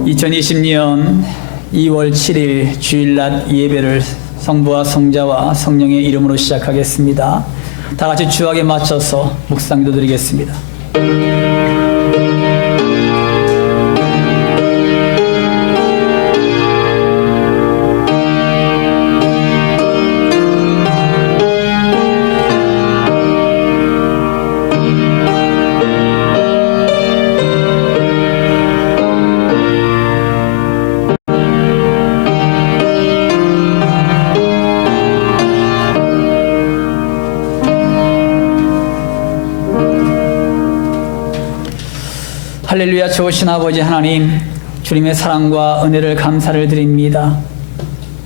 2020년 2월 7일 주일낮 예배를 성부와 성자와 성령의 이름으로 시작하겠습니다. 다 같이 주악에 맞춰서 묵상기도 드리겠습니다. 할렐루야. 좋으신 아버지 하나님, 주님의 사랑과 은혜를 감사를 드립니다.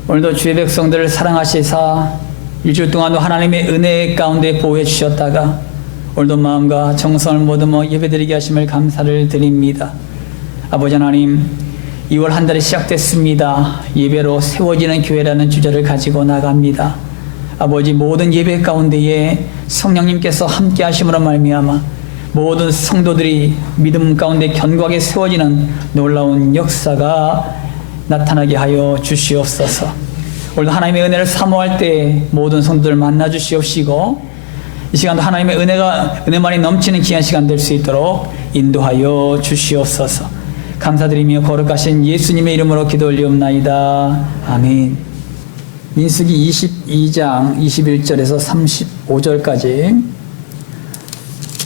오늘도 주의 백성들을 사랑하시사 일주일 동안도 하나님의 은혜 가운데 보호해 주셨다가 오늘도 마음과 정성을 모두 예배드리게 하심을 감사를 드립니다. 아버지 하나님, 2월 한 달이 시작됐습니다. 예배로 세워지는 교회라는 주제를 가지고 나갑니다. 아버지, 모든 예배 가운데에 성령님께서 함께 하심으로 말미암아 모든 성도들이 믿음 가운데 견고하게 세워지는 놀라운 역사가 나타나게 하여 주시옵소서. 오늘도 하나님의 은혜를 사모할 때 모든 성도들 만나 주시옵시고 이 시간도 하나님의 은혜만이 넘치는 귀한 시간 될 수 있도록 인도하여 주시옵소서. 감사드리며 거룩하신 예수님의 이름으로 기도 올리옵나이다. 아멘. 민수기 22장 21절에서 35절까지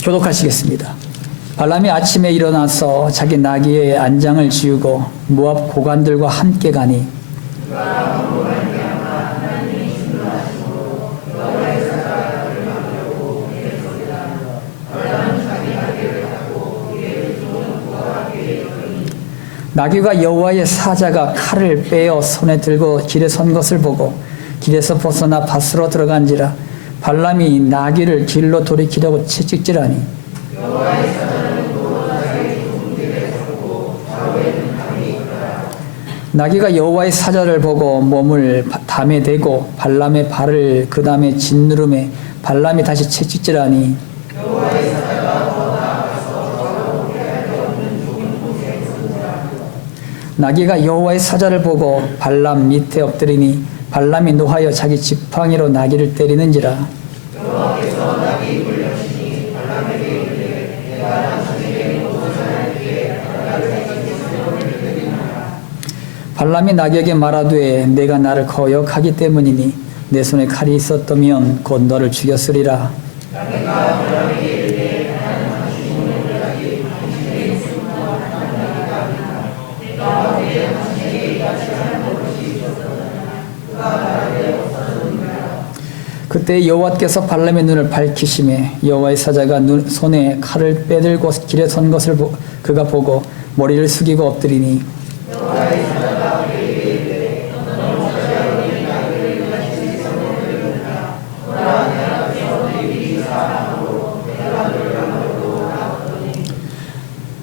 교독하시겠습니다. 발람이 아침에 일어나서 자기 나귀의 안장을 지우고 모압 고관들과 함께 가니 나귀가 여호와의 사자가 칼을 빼어 손에 들고 길에 선 것을 보고 길에서 벗어나 밭으로 들어간지라. 발람이 나귀를 길로 돌이키려고 채찍질하니 나귀가 여호와의 사자를 보고 몸을 담에 대고 발람의 발을 그 다음에 짓누름에 발람이 다시 채찍질하니 나귀가 여호와의 사자를 보고 발람 밑에 엎드리니 발람이 노하여 자기 지팡이로 나귀를 때리는지라. 발람이 나귀에게 말하되 내가 나를 거역하기 때문이니 내 손에 칼이 있었다면 곧 너를 죽였으리라. 그때 여호와께서 발람의 눈을 밝히시매 여호와의 사자가 손에 칼을 빼들고 길에 선 것을 그가 보고 머리를 숙이고 엎드리니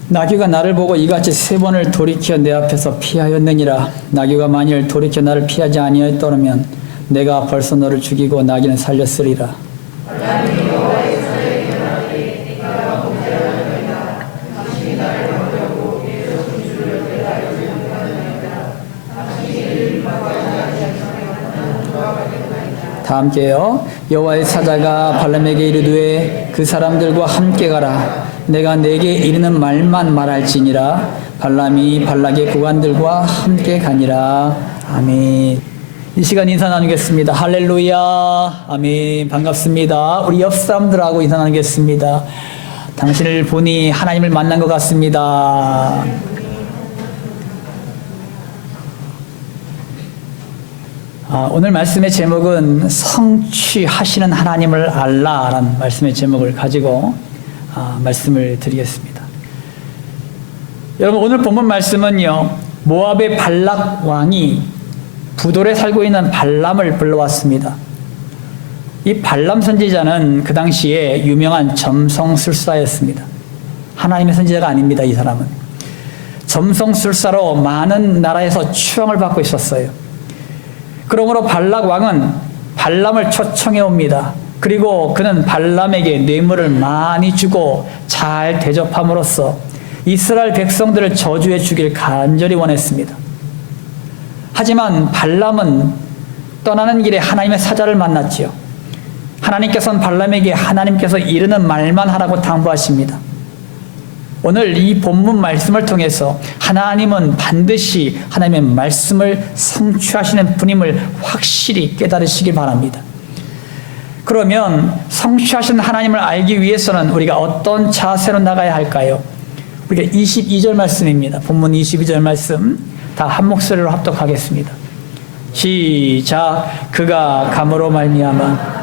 나귀가 나를 보고 이같이 3번을 돌이켜 내 앞에서 피하였느니라. 나귀가 만일 돌이켜 나를 피하지 아니하였더라면 내가 벌써 너를 죽이고 나귀는 살렸으리라. 다 함께요. 여호와의 사자가 발람에게 이르되 그 사람들과 함께 가라. 내가 내게 이르는 말만 말할지니라. 발람이 발락의 고관들과 함께 가니라. 아멘. 이 시간 인사 나누겠습니다. 할렐루야. 아멘. 반갑습니다. 우리 옆 사람들하고 인사 나누겠습니다. 당신을 보니 하나님을 만난 것 같습니다. 오늘 말씀의 제목은 성취하시는 하나님을 알라라는 말씀의 제목을 가지고 말씀을 드리겠습니다. 여러분, 오늘 본문 말씀은요, 모압의 발락 왕이 부돌에 살고 있는 발람을 불러왔습니다. 이 발람 선지자는 그 당시에 유명한 점성술사였습니다. 하나님의 선지자가 아닙니다. 이 사람은 점성술사로 많은 나라에서 추앙을 받고 있었어요. 그러므로 발락 왕은 발람을 초청해 옵니다. 그리고 그는 발람에게 뇌물을 많이 주고 잘 대접함으로써 이스라엘 백성들을 저주해 주길 간절히 원했습니다. 하지만 발람은 떠나는 길에 하나님의 사자를 만났지요. 하나님께서는 발람에게 하나님께서 이르는 말만 하라고 당부하십니다. 오늘 이 본문 말씀을 통해서 하나님은 반드시 하나님의 말씀을 성취하시는 분임을 확실히 깨달으시길 바랍니다. 그러면 성취하시는 하나님을 알기 위해서는 우리가 어떤 자세로 나가야 할까요? 우리가 22절 말씀입니다. 본문 22절 말씀 다 한 목소리로 합독하겠습니다. 시작. 그가 감으로 말미암아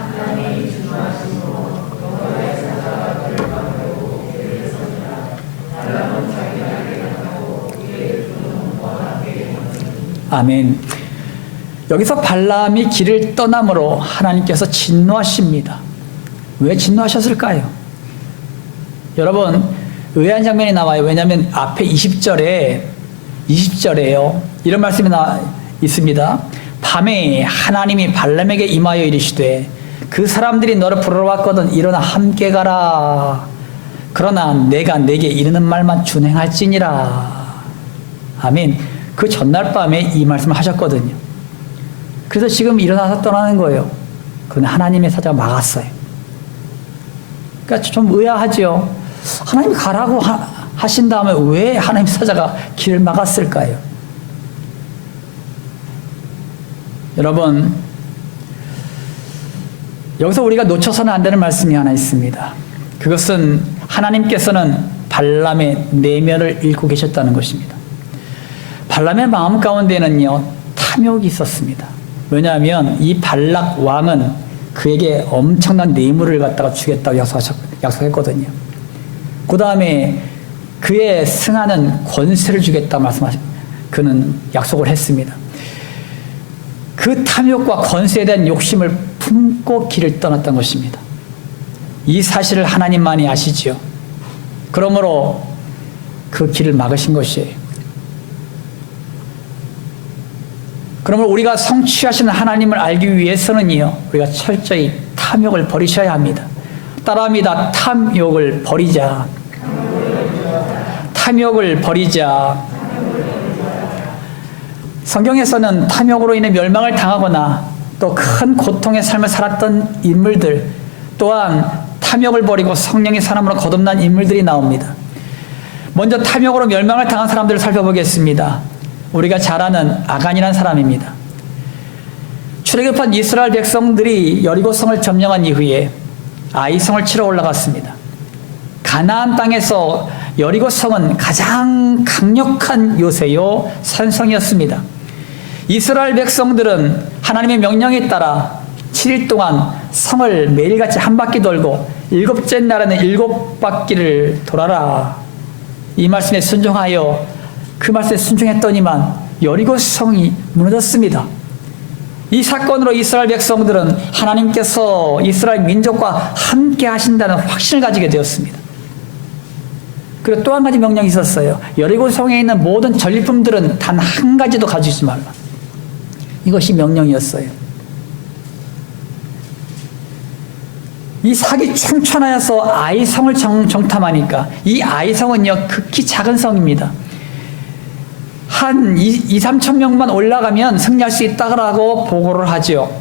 아멘. 여기서 발람이 길을 떠남으로 하나님께서 진노하십니다. 왜 진노하셨을까요? 여러분, 의아한 장면이 나와요. 왜냐하면 앞에 20절에요. 이런 말씀이 있습니다. 밤에 하나님이 발람에게 임하여 이르시되 그 사람들이 너를 부르러 왔거든 일어나 함께 가라. 그러나 내가 내게 이르는 말만 준행할지니라. 아멘. 그 전날 밤에 이 말씀을 하셨거든요. 그래서 지금 일어나서 떠나는 거예요. 그러나 하나님의 사자가 막았어요. 그러니까 좀 의아하죠. 하나님이 가라고 하신 다음에 왜 하나님의 사자가 길을 막았을까요? 여러분, 여기서 우리가 놓쳐서는 안 되는 말씀이 하나 있습니다. 그것은 하나님께서는 발람의 내면을 읽고 계셨다는 것입니다. 발람의 마음 가운데는요, 탐욕이 있었습니다. 왜냐하면 이 발락 왕은 그에게 엄청난 뇌물을 갖다가 주겠다고 약속했거든요. 그 다음에 그의 승하는 권세를 주겠다 그는 약속을 했습니다. 그 탐욕과 권세에 대한 욕심을 품고 길을 떠났던 것입니다. 이 사실을 하나님만이 아시지요. 그러므로 그 길을 막으신 것이에요. 그러므로 우리가 성취하시는 하나님을 알기 위해서는요, 우리가 철저히 탐욕을 버리셔야 합니다. 따라합니다. 탐욕을 버리자. 탐욕을 버리자. 성경에서는 탐욕으로 인해 멸망을 당하거나 또 큰 고통의 삶을 살았던 인물들, 또한 탐욕을 버리고 성령의 사람으로 거듭난 인물들이 나옵니다. 먼저 탐욕으로 멸망을 당한 사람들을 살펴보겠습니다. 우리가 잘 아는 아간이라는 사람입니다. 출애굽한 이스라엘 백성들이 여리고성을 점령한 이후에 아이성을 치러 올라갔습니다. 가나안 땅에서 여리고성은 가장 강력한 요새요 산성이었습니다. 이스라엘 백성들은 하나님의 명령에 따라 7일 동안 성을 매일같이 한 바퀴 돌고 7째 날에는 7바퀴를 돌아라. 이 말씀에 순종하여 그 말씀에 순종했더니만 여리고 성이 무너졌습니다. 이 사건으로 이스라엘 백성들은 하나님께서 이스라엘 민족과 함께 하신다는 확신을 가지게 되었습니다. 그리고 또 한 가지 명령이 있었어요. 여리고 성에 있는 모든 전리품들은 단 한 가지도 가지지 말라. 이것이 명령이었어요. 이 사기 충천하여서 아이성을 정탐하니까 이 아이성은요, 극히 작은 성입니다. 한 2-3천 명만 올라가면 승리할 수 있다고 보고를 하죠.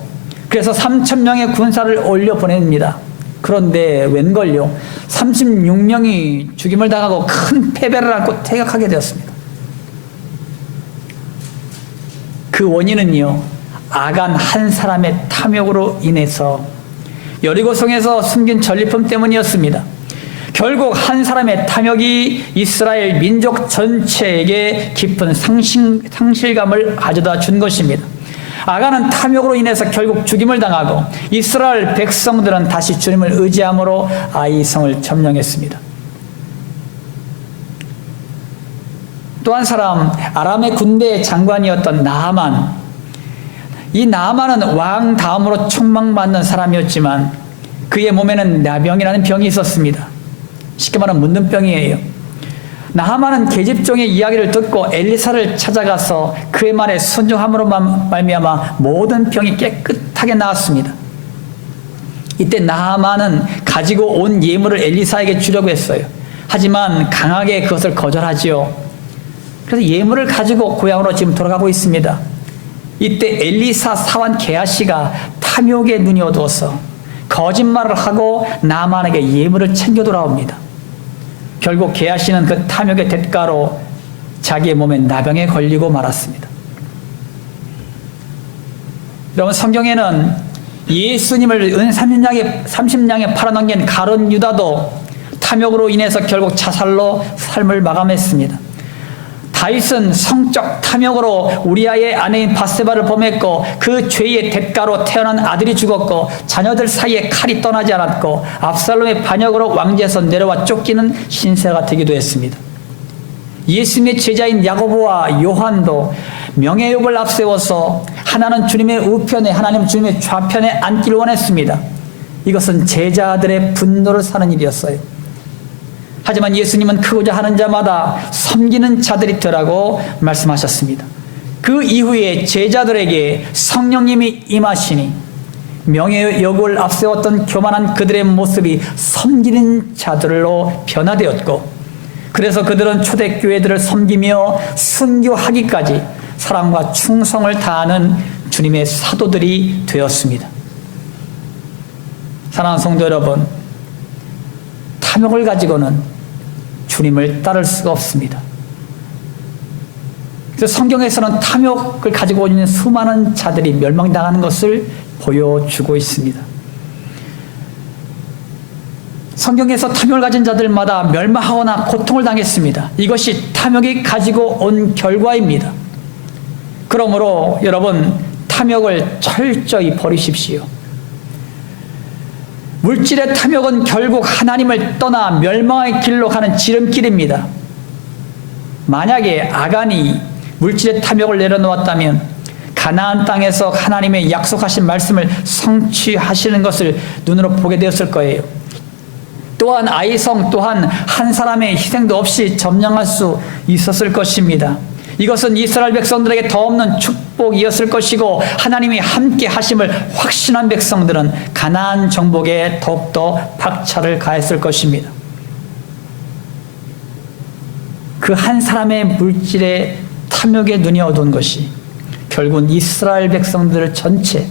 그래서 3천 명의 군사를 올려 보냅니다. 그런데 웬걸요, 36명이 죽임을 당하고 큰 패배를 안고 퇴각하게 되었습니다. 그 원인은요, 아간 한 사람의 탐욕으로 인해서 여리고성에서 숨긴 전리품 때문이었습니다. 결국 한 사람의 탐욕이 이스라엘 민족 전체에게 깊은 상실감을 가져다 준 것입니다. 아간은 탐욕으로 인해서 결국 죽임을 당하고 이스라엘 백성들은 다시 주님을 의지함으로 아이성을 점령했습니다. 또 한 사람, 아람의 군대 장관이었던 나하만. 이 나하만은 왕 다음으로 총망받는 사람이었지만 그의 몸에는 나병이라는 병이 있었습니다. 쉽게 말하면 문둥병이에요. 나하만은 계집종의 이야기를 듣고 엘리사를 찾아가서 그의 말에 순종함으로 말미암아 모든 병이 깨끗하게 나았습니다. 이때 나하만은 가지고 온 예물을 엘리사에게 주려고 했어요. 하지만 강하게 그것을 거절하지요. 그래서 예물을 가지고 고향으로 지금 돌아가고 있습니다. 이때 엘리사 사환 게하시가 탐욕의 눈이 어두워서 거짓말을 하고 나만에게 예물을 챙겨 돌아옵니다. 결국 게하시는 그 탐욕의 대가로 자기의 몸에 나병에 걸리고 말았습니다. 여러분, 성경에는 예수님을 은 30냥에 팔아넘긴 가룟 유다도 탐욕으로 인해서 결국 자살로 삶을 마감했습니다. 다윗은 성적 탐욕으로 우리아의 아내인 바세바를 범했고 그 죄의 대가로 태어난 아들이 죽었고 자녀들 사이에 칼이 떠나지 않았고 압살롬의 반역으로 왕제에서 내려와 쫓기는 신세가 되기도 했습니다. 예수님의 제자인 야고보와 요한도 명예욕을 앞세워서 하나는 주님의 우편에 하나님은 주님의 좌편에 앉기를 원했습니다. 이것은 제자들의 분노를 사는 일이었어요. 하지만 예수님은 크고자 하는 자마다 섬기는 자들이 되라고 말씀하셨습니다. 그 이후에 제자들에게 성령님이 임하시니 명예욕을 앞세웠던 교만한 그들의 모습이 섬기는 자들로 변화되었고, 그래서 그들은 초대교회들을 섬기며 순교하기까지 사랑과 충성을 다하는 주님의 사도들이 되었습니다. 사랑하는 성도 여러분, 탐욕을 가지고는 주님을 따를 수가 없습니다. 그래서 성경에서는 탐욕을 가지고 있는 수많은 자들이 멸망당하는 것을 보여주고 있습니다. 성경에서 탐욕을 가진 자들마다 멸망하거나 고통을 당했습니다. 이것이 탐욕이 가지고 온 결과입니다. 그러므로 여러분, 탐욕을 철저히 버리십시오. 물질의 탐욕은 결국 하나님을 떠나 멸망의 길로 가는 지름길입니다. 만약에 아간이 물질의 탐욕을 내려놓았다면 가나안 땅에서 하나님의 약속하신 말씀을 성취하시는 것을 눈으로 보게 되었을 거예요. 또한 아이성 또한 한 사람의 희생도 없이 점령할 수 있었을 것입니다. 이것은 이스라엘 백성들에게 더 없는 축복이었을 것이고, 하나님이 함께 하심을 확신한 백성들은 가나안 정복에 더욱더 박차를 가했을 것입니다. 그 한 사람의 물질의 탐욕에 눈이 어두운 것이 결국은 이스라엘 백성들을 전체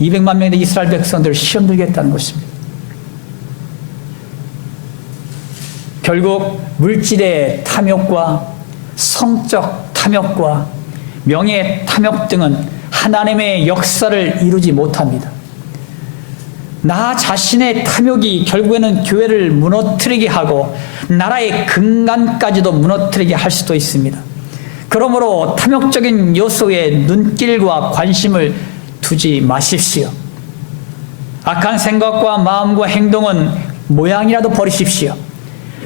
200만 명의 이스라엘 백성들을 시험 들게 했다는 것입니다. 결국 물질의 탐욕과 성적 탐욕과 명예 탐욕 등은 하나님의 역사를 이루지 못합니다. 나 자신의 탐욕이 결국에는 교회를 무너뜨리게 하고 나라의 근간까지도 무너뜨리게 할 수도 있습니다. 그러므로 탐욕적인 요소에 눈길과 관심을 두지 마십시오. 악한 생각과 마음과 행동은 모양이라도 버리십시오.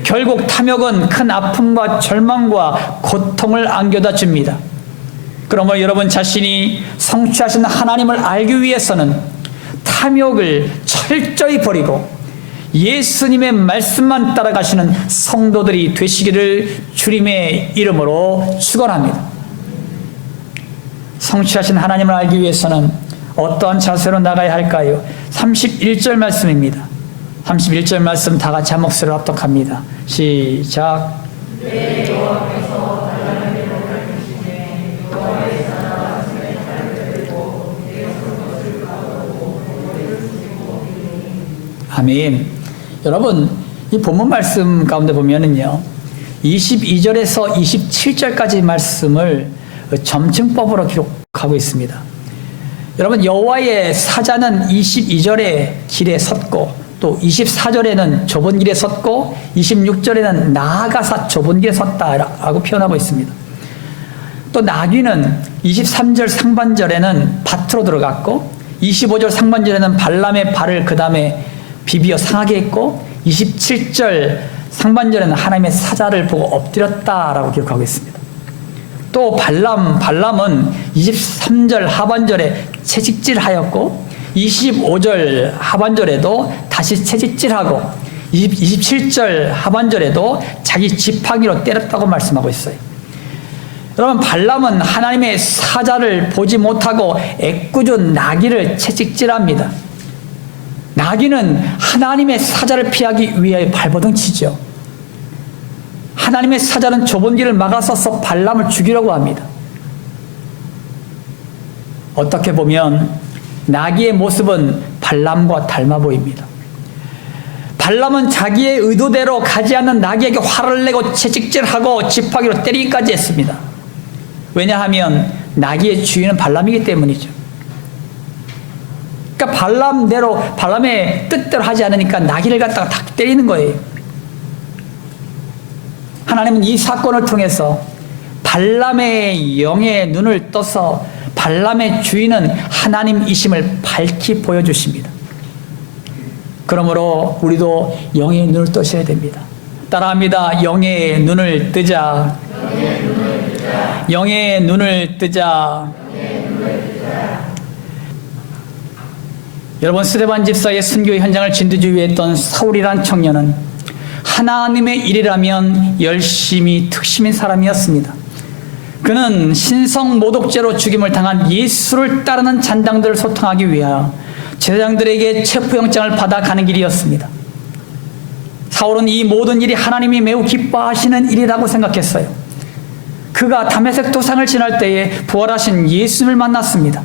결국 탐욕은 큰 아픔과 절망과 고통을 안겨다 줍니다. 그러므로 여러분 자신이 성취하신 하나님을 알기 위해서는 탐욕을 철저히 버리고 예수님의 말씀만 따라가시는 성도들이 되시기를 주님의 이름으로 축원합니다. 성취하신 하나님을 알기 위해서는 어떠한 자세로 나가야 할까요? 31절 말씀입니다. 31절 말씀 다 같이 한 목소리로 합독합니다. 시작. 아멘. 여러분, 이 본문 말씀 가운데 보면은요, 22절에서 27절까지 말씀을 점증법으로 기록하고 있습니다. 여러분, 여호와의 사자는 22절에 길에 섰고, 또 24절에는 좁은 길에 섰고 26절에는 나아가사 좁은 길에 섰다라고 표현하고 있습니다. 또 나귀는 23절 상반절에는 밭으로 들어갔고 25절 상반절에는 발람의 발을 그 다음에 비비어 상하게 했고 27절 상반절에는 하나님의 사자를 보고 엎드렸다라고 기록하고 있습니다. 또 발람은 23절 하반절에 채찍질하였고 25절 하반절에도 다시 채찍질하고 27절 하반절에도 자기 지팡이로 때렸다고 말씀하고 있어요. 여러분, 발람은 하나님의 사자를 보지 못하고 애꿎은 나귀를 채찍질합니다. 나귀는 하나님의 사자를 피하기 위해 발버둥 치죠. 하나님의 사자는 좁은 길을 막아서서 발람을 죽이려고 합니다. 어떻게 보면 나귀의 모습은 발람과 닮아 보입니다. 발람은 자기의 의도대로 가지 않는 나귀에게 화를 내고 채찍질하고 지팡이로 때리기까지 했습니다. 왜냐하면 나귀의 주인은 발람이기 때문이죠. 그러니까 발람의 뜻대로 하지 않으니까 나귀를 갖다가 다 때리는 거예요. 하나님은 이 사건을 통해서 발람의 영의 눈을 떠서 발람의 주인은 하나님이심을 밝히 보여주십니다. 그러므로 우리도 영의 눈을 뜨셔야 됩니다. 따라합니다. 영의 눈을 뜨자. 영의 눈을 뜨자. 여러분, 스데반 집사의 순교 현장을 진두지휘했던 사울이란 청년은 하나님의 일이라면 열심히 특심인 사람이었습니다. 그는 신성 모독죄로 죽임을 당한 예수를 따르는 잔당들을 소통하기 위하여 제사장들에게 체포영장을 받아 가는 길이었습니다. 사울은 이 모든 일이 하나님이 매우 기뻐하시는 일이라고 생각했어요. 그가 다메섹 도상을 지날 때에 부활하신 예수님을 만났습니다.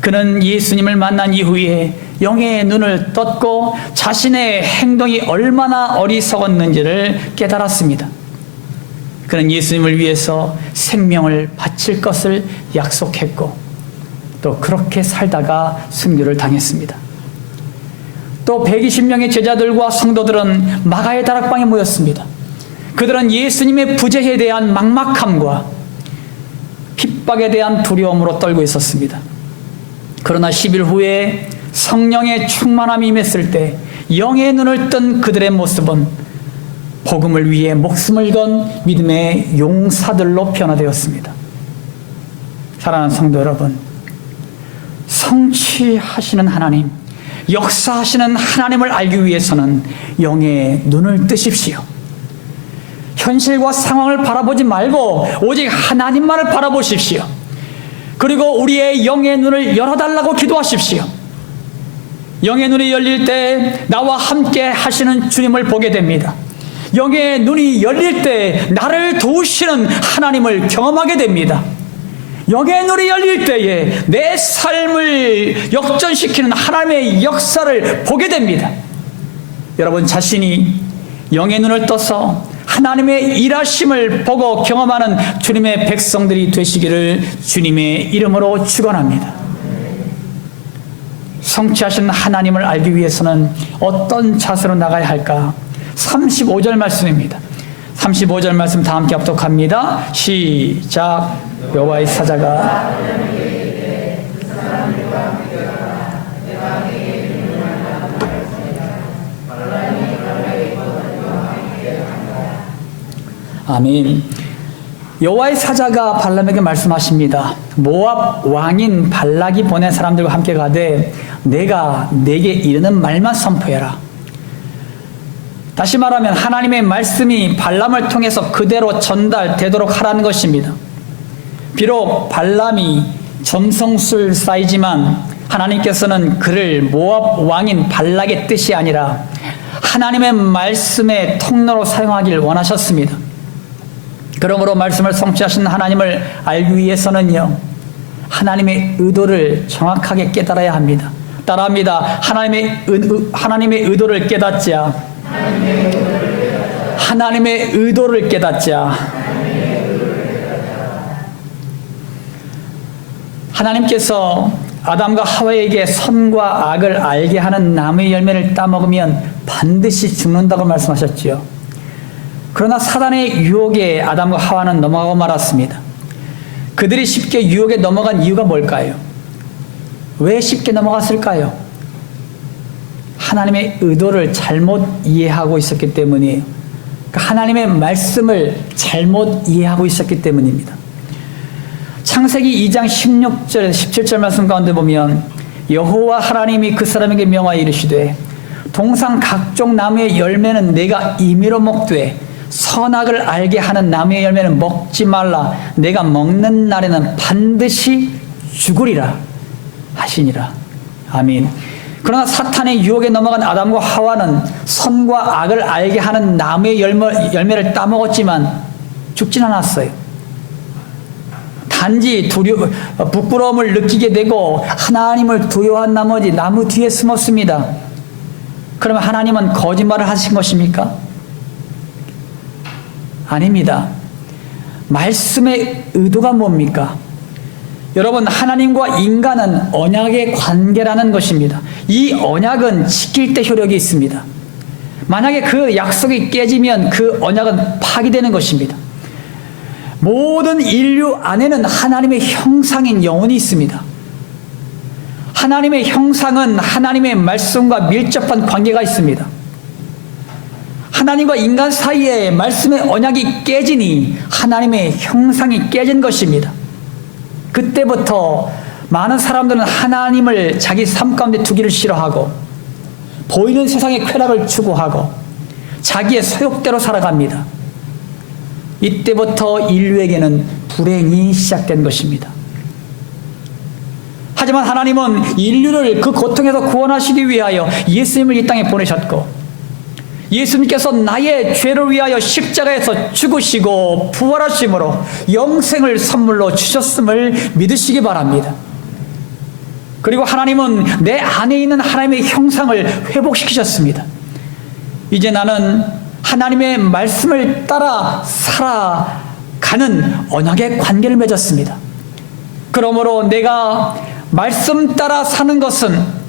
그는 예수님을 만난 이후에 영의 눈을 떴고 자신의 행동이 얼마나 어리석었는지를 깨달았습니다. 그는 예수님을 위해서 생명을 바칠 것을 약속했고 또 그렇게 살다가 순교를 당했습니다. 또 120명의 제자들과 성도들은 마가의 다락방에 모였습니다. 그들은 예수님의 부재에 대한 막막함과 핍박에 대한 두려움으로 떨고 있었습니다. 그러나 10일 후에 성령의 충만함이 임했을 때 영의 눈을 뜬 그들의 모습은 복음을 위해 목숨을 건 믿음의 용사들로 변화되었습니다. 사랑하는 성도 여러분, 성취하시는 하나님, 역사하시는 하나님을 알기 위해서는 영의 눈을 뜨십시오. 현실과 상황을 바라보지 말고 오직 하나님만을 바라보십시오. 그리고 우리의 영의 눈을 열어달라고 기도하십시오. 영의 눈이 열릴 때 나와 함께 하시는 주님을 보게 됩니다. 영의 눈이 열릴 때 나를 도우시는 하나님을 경험하게 됩니다. 영의 눈이 열릴 때에 내 삶을 역전시키는 하나님의 역사를 보게 됩니다. 여러분 자신이 영의 눈을 떠서 하나님의 일하심을 보고 경험하는 주님의 백성들이 되시기를 주님의 이름으로 축원합니다. 성취하신 하나님을 알기 위해서는 어떤 자세로 나가야 할까? 35절 말씀입니다. 35절 말씀 다 함께 합독합니다. 시작. 여호와의 사자가 아멘. 여호와의 사자가 발람에게 말씀하십니다. 모압 왕인 발락이 보낸 사람들과 함께 가되 내가 내게 이르는 말만 선포해라. 다시 말하면 하나님의 말씀이 발람을 통해서 그대로 전달되도록 하라는 것입니다. 비록 발람이 점성술사이지만 하나님께서는 그를 모압 왕인 발락의 뜻이 아니라 하나님의 말씀의 통로로 사용하길 원하셨습니다. 그러므로 말씀을 성취하신 하나님을 알기 위해서는요, 하나님의 의도를 정확하게 깨달아야 합니다. 따라합니다. 하나님의 의도를 깨닫자. 하나님의 의도를 깨닫자. 하나님께서 아담과 하와에게 선과 악을 알게 하는 나무의 열매를 따먹으면 반드시 죽는다고 말씀하셨지요. 그러나 사단의 유혹에 아담과 하와는 넘어가고 말았습니다. 그들이 쉽게 유혹에 넘어간 이유가 뭘까요? 왜 쉽게 넘어갔을까요? 하나님의 의도를 잘못 이해하고 있었기 때문이에요. 하나님의 말씀을 잘못 이해하고 있었기 때문입니다. 창세기 2장 16절 17절 말씀 가운데 보면 여호와 하나님이 그 사람에게 명하여 이르시되 동상 각종 나무의 열매는 내가 임의로 먹되 선악을 알게 하는 나무의 열매는 먹지 말라. 내가 먹는 날에는 반드시 죽으리라 하시니라. 아멘. 그러나 사탄의 유혹에 넘어간 아담과 하와는 선과 악을 알게 하는 나무의 열매를 따먹었지만 죽진 않았어요. 단지 부끄러움을 느끼게 되고 하나님을 두려워한 나머지 나무 뒤에 숨었습니다. 그러면 하나님은 거짓말을 하신 것입니까? 아닙니다. 말씀의 의도가 뭡니까? 여러분, 하나님과 인간은 언약의 관계라는 것입니다. 이 언약은 지킬 때 효력이 있습니다. 만약에 그 약속이 깨지면 그 언약은 파기되는 것입니다. 모든 인류 안에는 하나님의 형상인 영혼이 있습니다. 하나님의 형상은 하나님의 말씀과 밀접한 관계가 있습니다. 하나님과 인간 사이에 말씀의 언약이 깨지니 하나님의 형상이 깨진 것입니다. 그때부터 많은 사람들은 하나님을 자기 삶 가운데 두기를 싫어하고 보이는 세상의 쾌락을 추구하고 자기의 소욕대로 살아갑니다. 이때부터 인류에게는 불행이 시작된 것입니다. 하지만 하나님은 인류를 그 고통에서 구원하시기 위하여 예수님을 이 땅에 보내셨고, 예수님께서 나의 죄를 위하여 십자가에서 죽으시고 부활하심으로 영생을 선물로 주셨음을 믿으시기 바랍니다. 그리고 하나님은 내 안에 있는 하나님의 형상을 회복시키셨습니다. 이제 나는 하나님의 말씀을 따라 살아가는 언약의 관계를 맺었습니다. 그러므로 내가 말씀 따라 사는 것은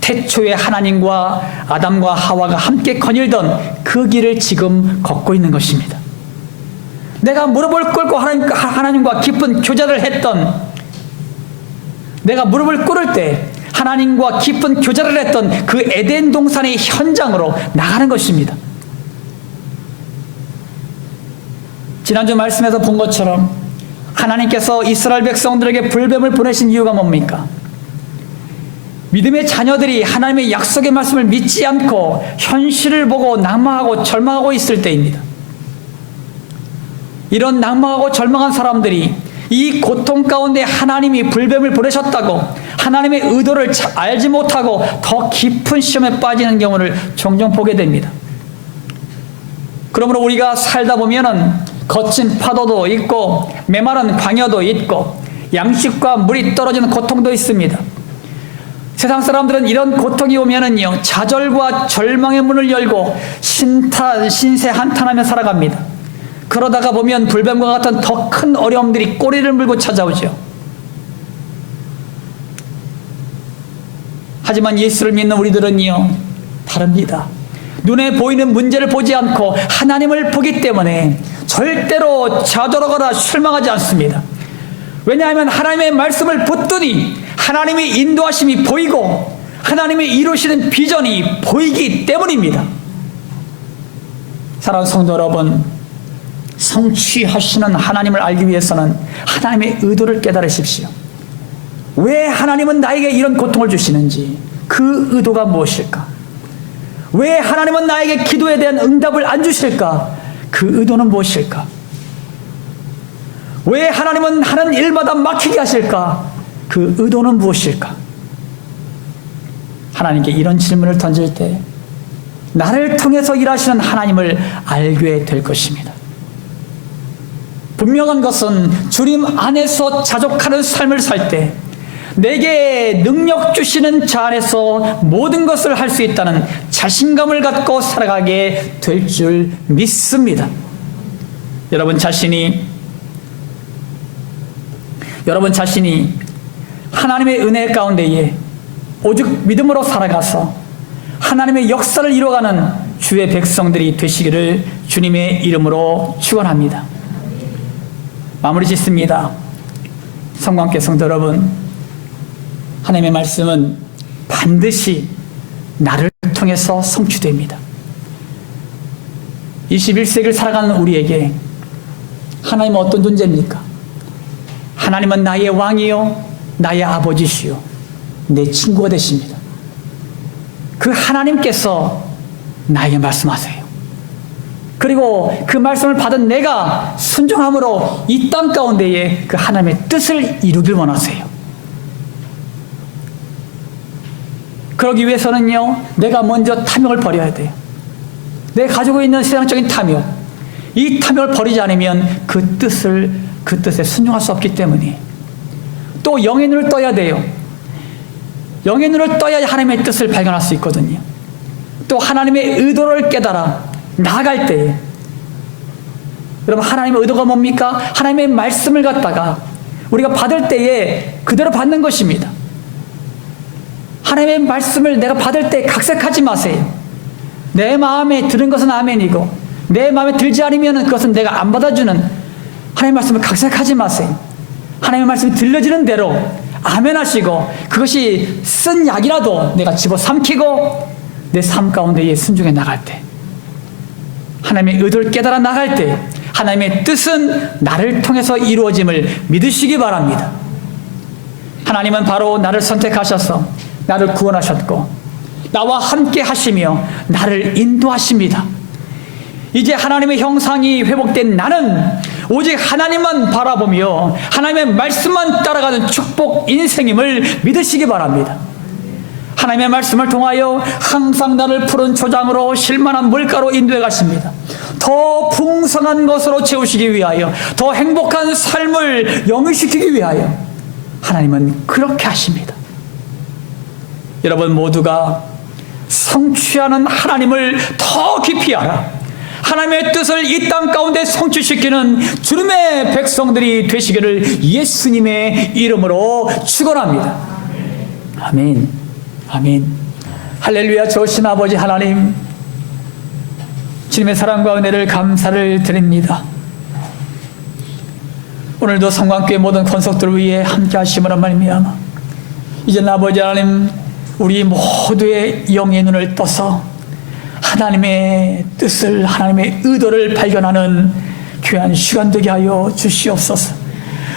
태초에 하나님과 아담과 하와가 함께 거닐던 그 길을 지금 걷고 있는 것입니다. 내가 무릎을 꿇고 하나님과 깊은 교제를 했던, 내가 무릎을 꿇을 때 하나님과 깊은 교제를 했던 그 에덴 동산의 현장으로 나가는 것입니다. 지난주 말씀에서 본 것처럼 하나님께서 이스라엘 백성들에게 불뱀을 보내신 이유가 뭡니까? 믿음의 자녀들이 하나님의 약속의 말씀을 믿지 않고 현실을 보고 낭망하고 절망하고 있을 때입니다. 이런 낭망하고 절망한 사람들이 이 고통 가운데 하나님이 불뱀을 보내셨다고 하나님의 의도를 알지 못하고 더 깊은 시험에 빠지는 경우를 종종 보게 됩니다. 그러므로 우리가 살다 보면은 거친 파도도 있고 메마른 광야도 있고 양식과 물이 떨어지는 고통도 있습니다. 세상 사람들은 이런 고통이 오면은요, 좌절과 절망의 문을 열고 신세 한탄하며 살아갑니다. 그러다가 보면 불뱀과 같은 더 큰 어려움들이 꼬리를 물고 찾아오죠. 하지만 예수를 믿는 우리들은요, 다릅니다. 눈에 보이는 문제를 보지 않고 하나님을 보기 때문에 절대로 좌절하거나 실망하지 않습니다. 왜냐하면 하나님의 말씀을 붙드니 하나님의 인도하심이 보이고 하나님의 이루시는 비전이 보이기 때문입니다. 사랑하는 성도 여러분, 성취하시는 하나님을 알기 위해서는 하나님의 의도를 깨달으십시오. 왜 하나님은 나에게 이런 고통을 주시는지, 그 의도가 무엇일까? 왜 하나님은 나에게 기도에 대한 응답을 안 주실까? 그 의도는 무엇일까? 왜 하나님은 하는 일마다 막히게 하실까? 그 의도는 무엇일까? 하나님께 이런 질문을 던질 때 나를 통해서 일하시는 하나님을 알게 될 것입니다. 분명한 것은 주님 안에서 자족하는 삶을 살 때 내게 능력 주시는 자 안에서 모든 것을 할 수 있다는 자신감을 갖고 살아가게 될 줄 믿습니다. 여러분 자신이 하나님의 은혜 가운데에 오직 믿음으로 살아가서 하나님의 역사를 이루어가는 주의 백성들이 되시기를 주님의 이름으로 축원합니다. 마무리 짓습니다. 성광께 성도 여러분, 하나님의 말씀은 반드시 나를 통해서 성취됩니다. 21세기를 살아가는 우리에게 하나님은 어떤 존재입니까? 하나님은 나의 왕이요 나의 아버지시요 내 친구가 되십니다. 그 하나님께서 나에게 말씀하세요. 그리고 그 말씀을 받은 내가 순종함으로 이 땅 가운데에 그 하나님의 뜻을 이루길 원하세요. 그러기 위해서는요, 내가 먼저 탐욕을 버려야 돼요. 내가 가지고 있는 세상적인 탐욕, 이 탐욕을 버리지 않으면 그 뜻에 순종할 수 없기 때문에. 또 영의 눈을 떠야 돼요. 영의 눈을 떠야 하나님의 뜻을 발견할 수 있거든요. 또 하나님의 의도를 깨달아 나아갈 때에, 여러분, 하나님의 의도가 뭡니까? 하나님의 말씀을 갖다가 우리가 받을 때에 그대로 받는 것입니다. 하나님의 말씀을 내가 받을 때 각색하지 마세요. 내 마음에 드는 것은 아멘이고, 내 마음에 들지 않으면 그것은 내가 안 받아주는, 하나님의 말씀을 각색하지 마세요. 하나님의 말씀이 들려지는 대로 아멘 하시고, 그것이 쓴 약이라도 내가 집어삼키고 내 삶 가운데에 순종해 나갈 때, 하나님의 의도를 깨달아 나갈 때 하나님의 뜻은 나를 통해서 이루어짐을 믿으시기 바랍니다. 하나님은 바로 나를 선택하셔서 나를 구원하셨고 나와 함께 하시며 나를 인도하십니다. 이제 하나님의 형상이 회복된 나는 오직 하나님만 바라보며 하나님의 말씀만 따라가는 축복 인생임을 믿으시기 바랍니다. 하나님의 말씀을 통하여 항상 나를 푸른 초장으로 실만한 물가로 인도해 가십니다. 더 풍성한 것으로 채우시기 위하여, 더 행복한 삶을 영위시키기 위하여 하나님은 그렇게 하십니다. 여러분 모두가 성취하는 하나님을 더 깊이 알아 하나님의 뜻을 이 땅 가운데 성취시키는 주님의 백성들이 되시기를 예수님의 이름으로 축원합니다. 아멘. 아멘. 할렐루야. 좋으신 아버지 하나님, 주님의 사랑과 은혜를 감사를 드립니다. 오늘도 성광교회 모든 권속들을 위해 함께 하심으로 말미암아 이제는 아버지 하나님, 우리 모두의 영의 눈을 떠서 하나님의 뜻을, 하나님의 의도를 발견하는 귀한 시간 되게 하여 주시옵소서.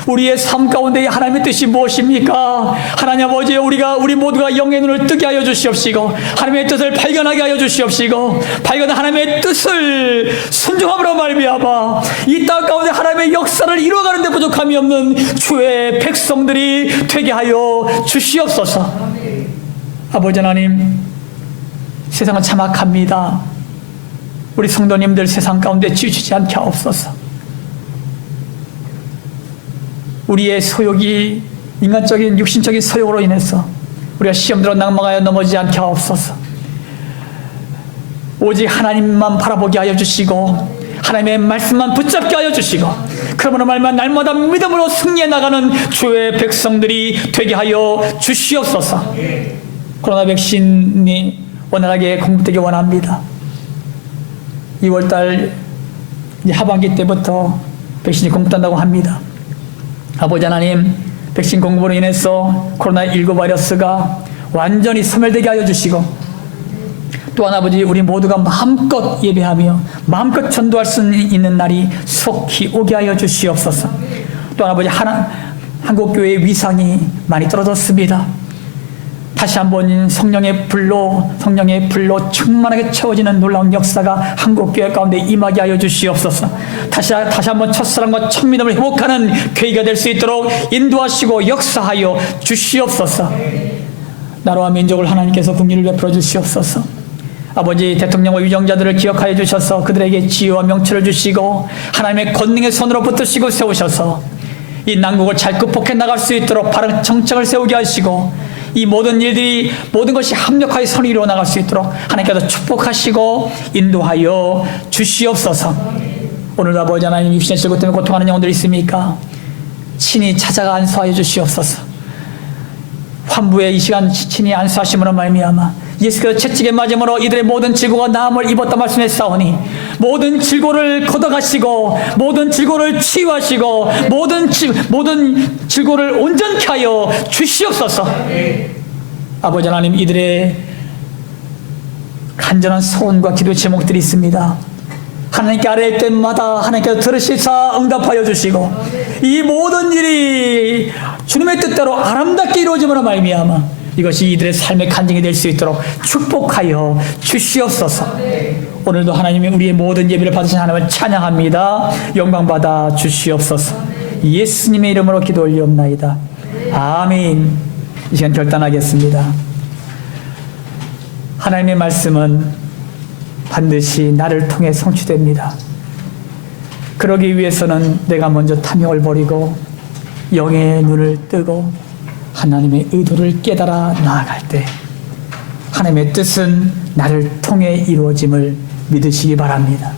우리의 삶 가운데 하나님의 뜻이 무엇입니까? 하나님 아버지, 우리 모두가 영의 눈을 뜨게 하여 주시옵시고, 하나님의 뜻을 발견하게 하여 주시옵시고, 발견한 하나님의 뜻을 순종함으로 말미암아 이 땅 가운데 하나님의 역사를 이루어가는 데 부족함이 없는 주의 백성들이 되게 하여 주시옵소서. 아버지 하나님, 세상은 참 악합니다. 우리 성도님들 세상 가운데 치우치지 않게 하옵소서. 우리의 소욕이, 인간적인 육신적인 소욕으로 인해서 우리가 시험들어 낭망하여 넘어지지 않게 하옵소서. 오직 하나님만 바라보게 하여 주시고 하나님의 말씀만 붙잡게 하여 주시고, 그러므로 말만 날마다 믿음으로 승리해 나가는 주의 백성들이 되게 하여 주시옵소서. 코로나 백신이 원활하게 공급되기 원합니다. 2월달 하반기 때부터 백신이 공급된다고 합니다. 아버지 하나님, 백신 공급으로 인해서 코로나19 바이러스가 완전히 소멸되게 하여 주시고, 또한 아버지, 우리 모두가 마음껏 예배하며 마음껏 전도할 수 있는 날이 속히 오게 하여 주시옵소서. 또한 아버지, 한국교회의 위상이 많이 떨어졌습니다. 다시 한번 성령의 불로 충만하게 채워지는 놀라운 역사가 한국교회 가운데 임하게 하여 주시옵소서. 다시 한번 첫사랑과 첫 믿음을 회복하는 교회가 될 수 있도록 인도하시고 역사하여 주시옵소서. 나라와 민족을 하나님께서 긍휼을 베풀어 주시옵소서. 아버지, 대통령과 유정자들을 기억하여 주셔서 그들에게 지혜와 명철을 주시고 하나님의 권능의 손으로 붙드시고 세우셔서 이 난국을 잘 극복해 나갈 수 있도록 바른 정책을 세우게 하시고, 이 모든 일들이, 모든 것이 합력하여 선을 이루어 나갈 수 있도록 하나님께서 축복하시고 인도하여 주시옵소서. 오늘도 아버지 하나님, 육신의 질고 때문에 고통하는 영혼들이 있습니까? 친히 찾아가 안수하여 주시옵소서. 환부의 이 시간 친히 안수하심으로 말미암아 예수께서 채찍에 맞음으로 이들의 모든 질고가 나음을 입었다 말씀했사오니, 모든 질고를 걷어가시고 모든 질고를 치유하시고 모든 질고를 온전케 하여 주시옵소서. 아버지 하나님, 이들의 간절한 소원과 기도 제목들이 있습니다. 하나님께 아뢰일 때마다 하나님께서 들으시사 응답하여 주시고, 이 모든 일이 주님의 뜻대로 아름답게 이루어짐으로 말미암아 이것이 이들의 삶의 간증이 될 수 있도록 축복하여 주시옵소서. 오늘도 하나님이 우리의 모든 예배를 받으신 하나님을 찬양합니다. 영광받아 주시옵소서. 예수님의 이름으로 기도 올리옵나이다. 아멘. 이 시간 결단하겠습니다. 하나님의 말씀은 반드시 나를 통해 성취됩니다. 그러기 위해서는 내가 먼저 탐욕을 버리고 영의 눈을 뜨고 하나님의 의도를 깨달아 나아갈 때 하나님의 뜻은 나를 통해 이루어짐을 믿으시기 바랍니다.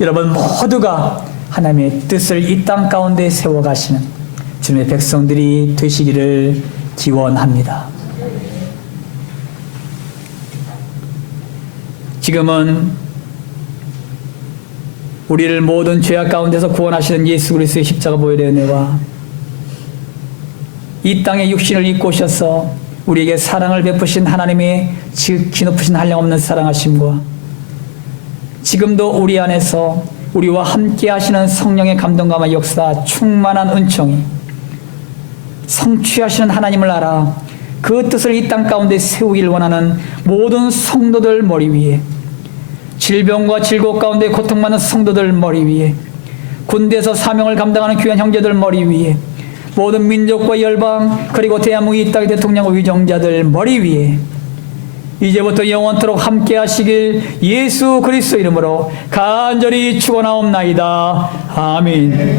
여러분 모두가 하나님의 뜻을 이 땅 가운데 세워가시는 주님의 백성들이 되시기를 기원합니다. 지금은 우리를 모든 죄악 가운데서 구원하시는 예수 그리스도의 십자가 보혈의 은혜와 이 땅에 육신을 입고 오셔서 우리에게 사랑을 베푸신 하나님의 지극히 높으신 한량없는 사랑하심과 지금도 우리 안에서 우리와 함께 하시는 성령의 감동감과 역사 충만한 은총이 성취하시는 하나님을 알아 그 뜻을 이 땅 가운데 세우길 원하는 모든 성도들 머리 위에, 질병과 질곡 가운데 고통받는 성도들 머리 위에, 군대에서 사명을 감당하는 귀한 형제들 머리 위에, 모든 민족과 열방 그리고 대한민국 이 땅의 대통령과 위정자들 머리 위에 이제부터 영원토록 함께 하시길 예수 그리스도 이름으로 간절히 축원하옵나이다. 아멘.